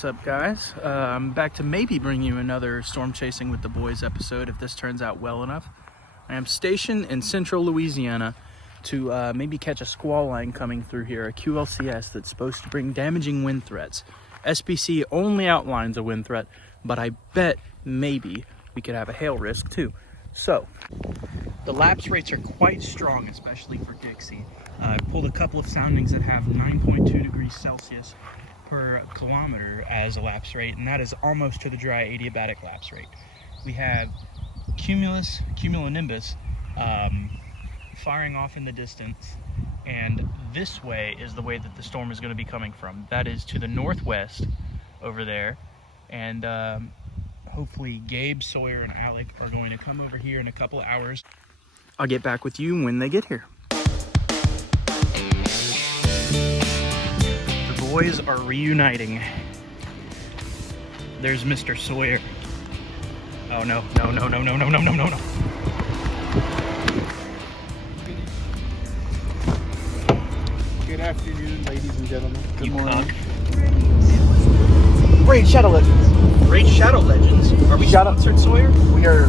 What's up, guys? I'm back to maybe bring you another Storm Chasing with the Boys episode if this turns out well enough. I am stationed in central Louisiana to maybe catch a squall line coming through here, a QLCS that's supposed to bring damaging wind threats. SPC only outlines a wind threat, but I bet maybe we could have a hail risk too. So, the lapse rates are quite strong, especially for Dixie. I pulled a couple of soundings that have 9.2 degrees Celsius per kilometer as a lapse rate, and that is almost to the dry adiabatic lapse rate. We have cumulonimbus firing off in the distance, and this way is the way that the storm is going to be coming from. That is to the northwest over there, and hopefully Gabe, Sawyer, and Alec are going to come over here in a couple hours. I'll get back with you when they get here. The boys are reuniting. There's Mr. Sawyer. Oh no, no, no, no, no, no, no, no, no, no. Good afternoon, ladies and gentlemen. Good You morning. cuck. Raid Shadow Legends. Raid Shadow Legends. Are we sponsored, Sawyer? We are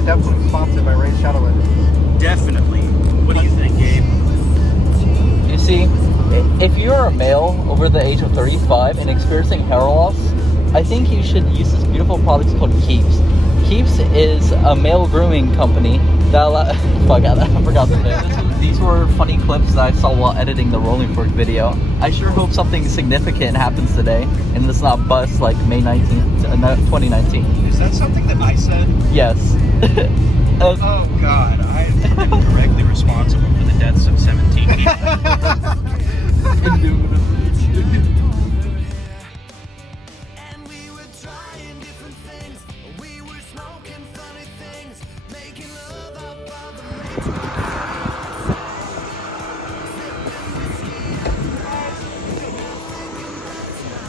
definitely sponsored by Raid Shadow Legends. Definitely. What do you think, Gabe? You see, if you're a male over the age of 35 and experiencing hair loss, I think you should use this beautiful product called Keeps. Keeps is a male grooming company that I forgot the name. These were funny clips that I saw while editing the Rolling Fork video. I sure hope something significant happens today and it's not bust like May 19th, 2019. Is that something that I said? Yes. Oh God, I am directly responsible for the deaths of 17 people.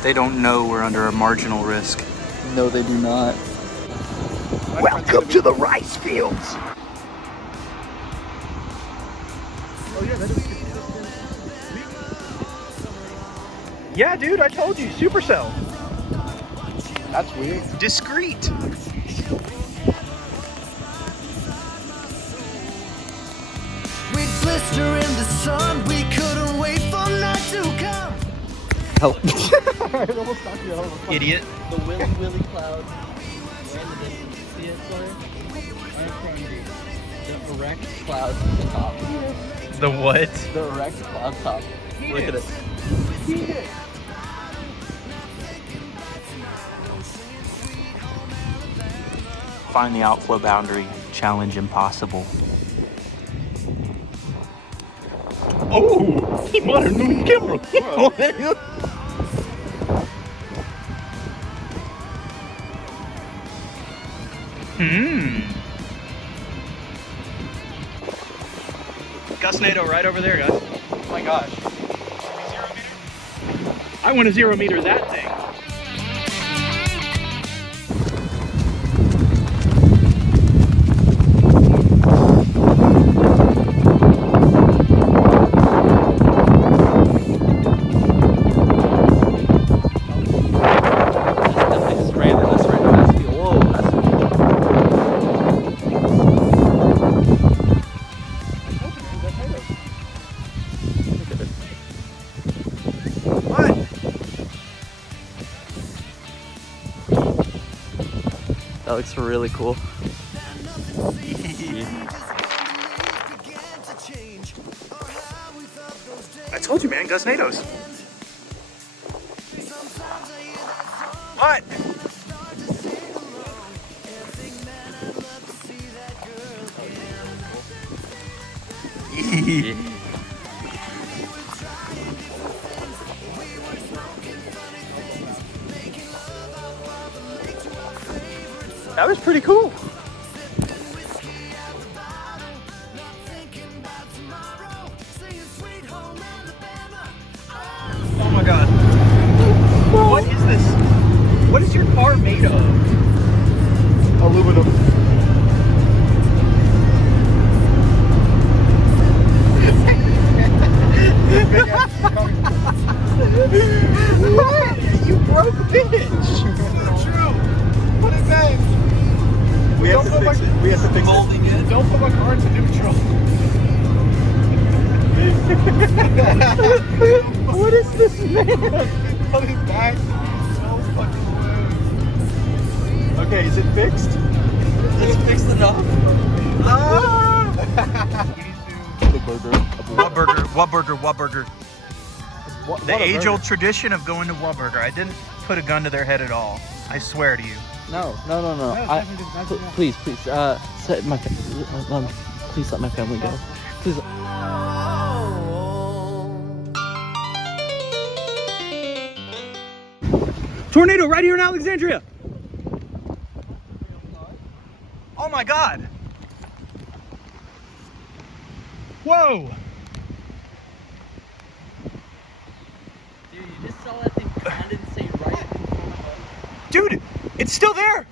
They don't know we're under a marginal risk. No, they do not. Welcome to the rice fields. Oh yeah, that is Yeah, dude, I told you, Supercell. That's weird. Discreet. We'd blister in the sun, we couldn't wait for night to come. It almost knocked me over. Idiot. The Willy cloud. Where in the distance? See it, Sawyer? The erect cloud at the top. The what? The erect cloud top. Look at it. Find the outflow boundary. Challenge impossible. Oh, he bought a new camera. Gusnado right over there, guys. Oh my gosh. I want to 0 meter that thing. I just ran in this right now. That's the whoa. That's What? That looks really cool. I told you, man, Gusnados. What? That was pretty cool. Oh my God. What is this? What is your car made of? Aluminum. What? You broke this? True. Put it back. We have to fix it. We have to fix it. Don't put my car into neutral. What is this, man? Put it back. So fucking low. Okay, is it fixed? It's fixed enough. The burger. Whataburger. The age-old tradition of going to Whataburger. I didn't put a gun to their head at all. I swear to you. No. Please, please let my family go. Please. Tornado right here in Alexandria. Oh my God. Whoa. Dude, you just saw that thing condensate right in front of us. Dude, it's still there.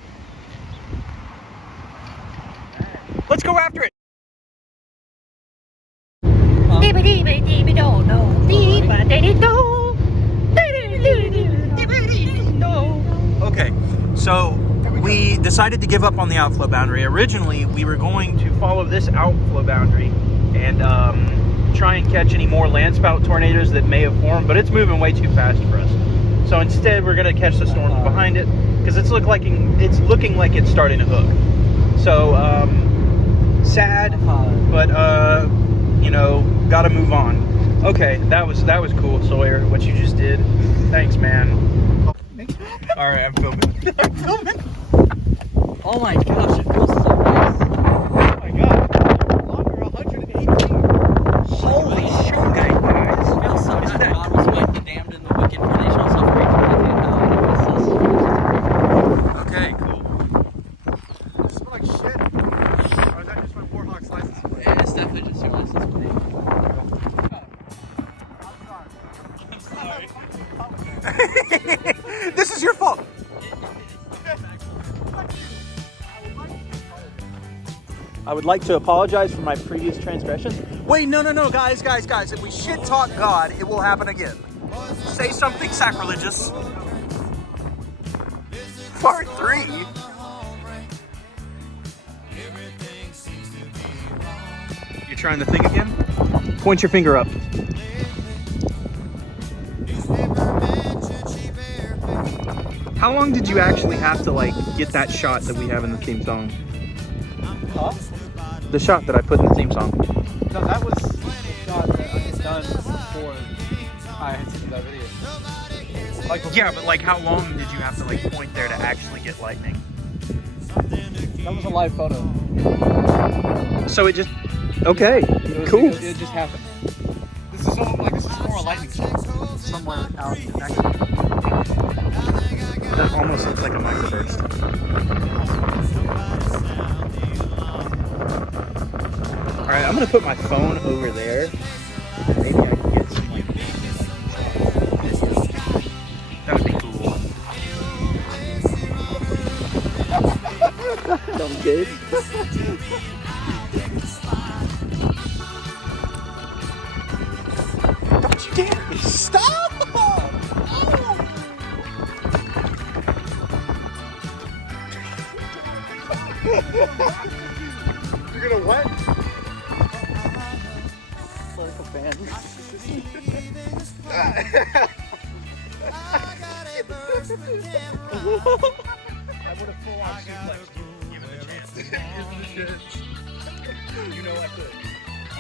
Let's go after it. Okay, so we decided to give up on the outflow boundary. Originally, we were going to follow this outflow boundary and try and catch any more landspout tornadoes that may have formed, but it's moving way too fast for us. So instead, we're going to catch the storms behind it because it's looking like it's starting to hook. So sad, but you know, got to move on. Okay, that was cool, Sawyer. What you just did. Thanks, man. All right, I'm filming. Oh my gosh, it feels so nice. Oh my God. Longer 118. Holy shit, guys. It feels so nice. God will smite the damned and the wicked, for they shall suffer eternity. Okay, cool. It smells like shit. Or is that just my Warhawk's license plate? Yeah, it's definitely just your license plate. This is your fault. I would like to apologize for my previous transgressions. Wait, no, guys. If we shit talk God, it will happen again. Say something sacrilegious. Part 3. You're trying the thing again? Point your finger up. How long did you actually have to get that shot that we have in the theme song? Huh? The shot that I put in the theme song. No, that was the shot that I had done before I had seen that video. Yeah, but how long did you have to point there to actually get lightning? That was a live photo. So it just okay, cool. It just happened. This is more a lightning shot. Somewhere out in that. That almost looks like a microburst. All right, I'm gonna put my phone over there. And maybe I can get some that would be cool. Dumb kid. Don't you dare! Stop! You're gonna what? Like a fan. I would have full on suplex given the chance. You know I could.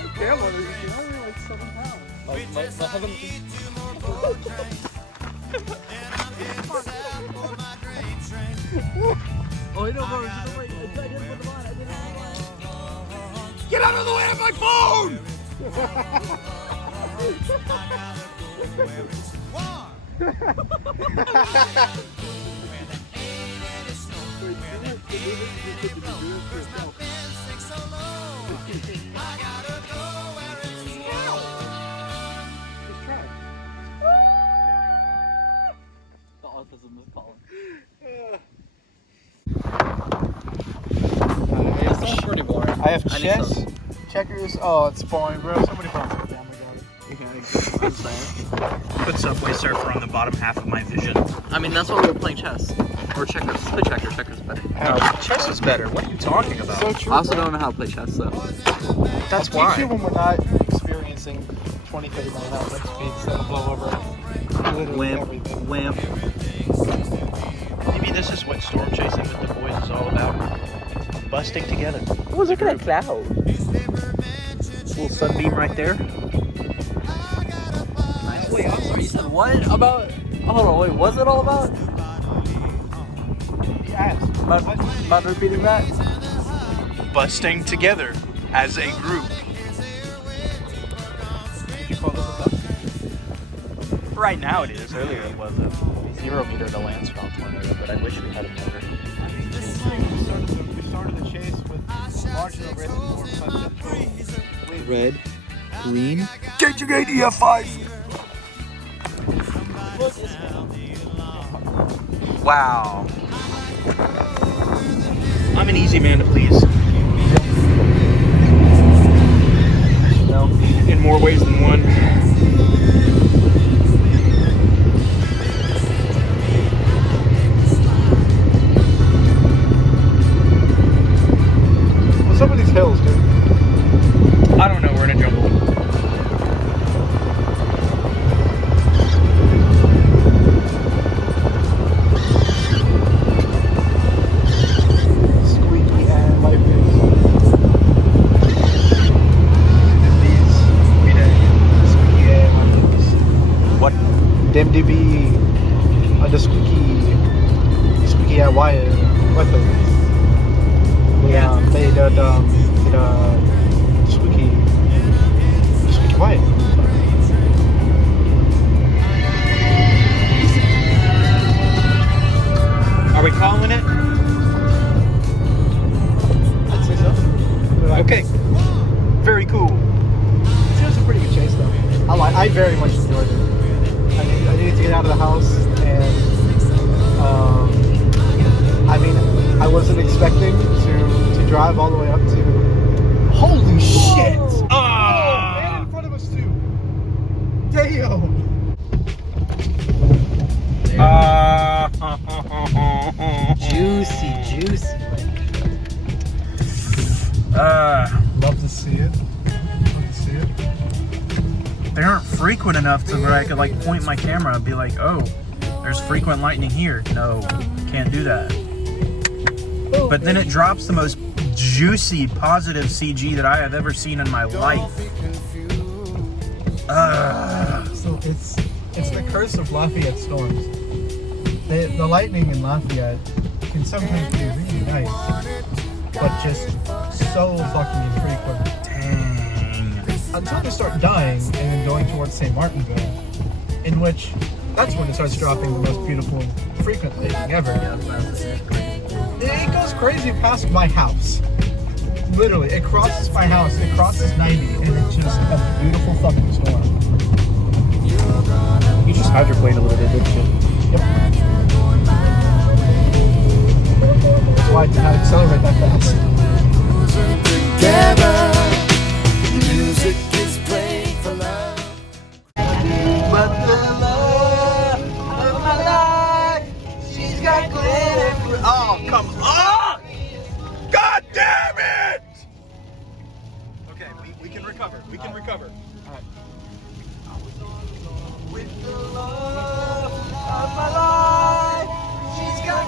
Okay, I'm only like 7 pounds. My husband. Oh, I don't know. Wait, I didn't put them on. Get out of the way of my phone! The autism is calling. That's pretty boring. I have chess, checkers. Oh, it's boring, bro. Somebody brought some Family Guy. I'm saying. Put Subway Surfer on the bottom half of my vision. I mean, that's why we were playing chess. Or checkers. Let's play checkers. Checkers is better. Chess is better. What are you talking about? So true. I also don't know how to play chess, though. That's Teach you when we're not experiencing 20, 30 mile an hour wind speeds that'll blow over literally everything. Wham. Maybe this is what storm chasing with the boys is all about. Busting together. Oh, look at that cloud. Little sunbeam right there. Nice. Wait, I'm sorry. You said what about? Hold on. Wait, what's it all about? Yes. About repeating that? Busting together as a group. You call this a duck? Right now it is. Earlier it was a 0 meter to landfall tornado, but I wish we had a motor. We started the chase with marginal risk for presidential win. Red, green. Changing ADF5! Wow. I'm an easy man to please. No. In more ways than one. What's up with these hills, dude? I don't know, we're in a jungle. Squeaky and wipers. Squeaky and wipers. What? Them to be the squeaky and wire weapons. They the squeaky wire. Are we calling it? I'd say so. Okay. Very cool. It was a pretty good chase though. I very much enjoyed it. I needed to get out of the house and I mean I wasn't expecting to drive all the way up to. Holy shit! Man in front of us too. Damn. Juicy. Love to see it. They aren't frequent enough to where I could like point my camera and be like, oh, there's frequent lightning here. No, can't do that. But then it drops the most juicy, positive CG that I have ever seen in my life. So it's the curse of Lafayette storms. The lightning in Lafayette can sometimes be really nice, but just so fucking infrequent. Dang. Until they start dying and then going towards St. Martinville, in which that's when it starts dropping the most beautiful, frequent lightning ever. It goes crazy past my house. Literally, it crosses my house, it crosses 90, and it's just a beautiful fucking storm. You just hydroplaned a little bit, didn't you? Yep. That's why I did not accelerate that fast. Together, music is played for love. But the love of my life, she's got glitter for. Oh, come on! God damn it! Okay, we can recover. We can recover. With the love of my life, she's got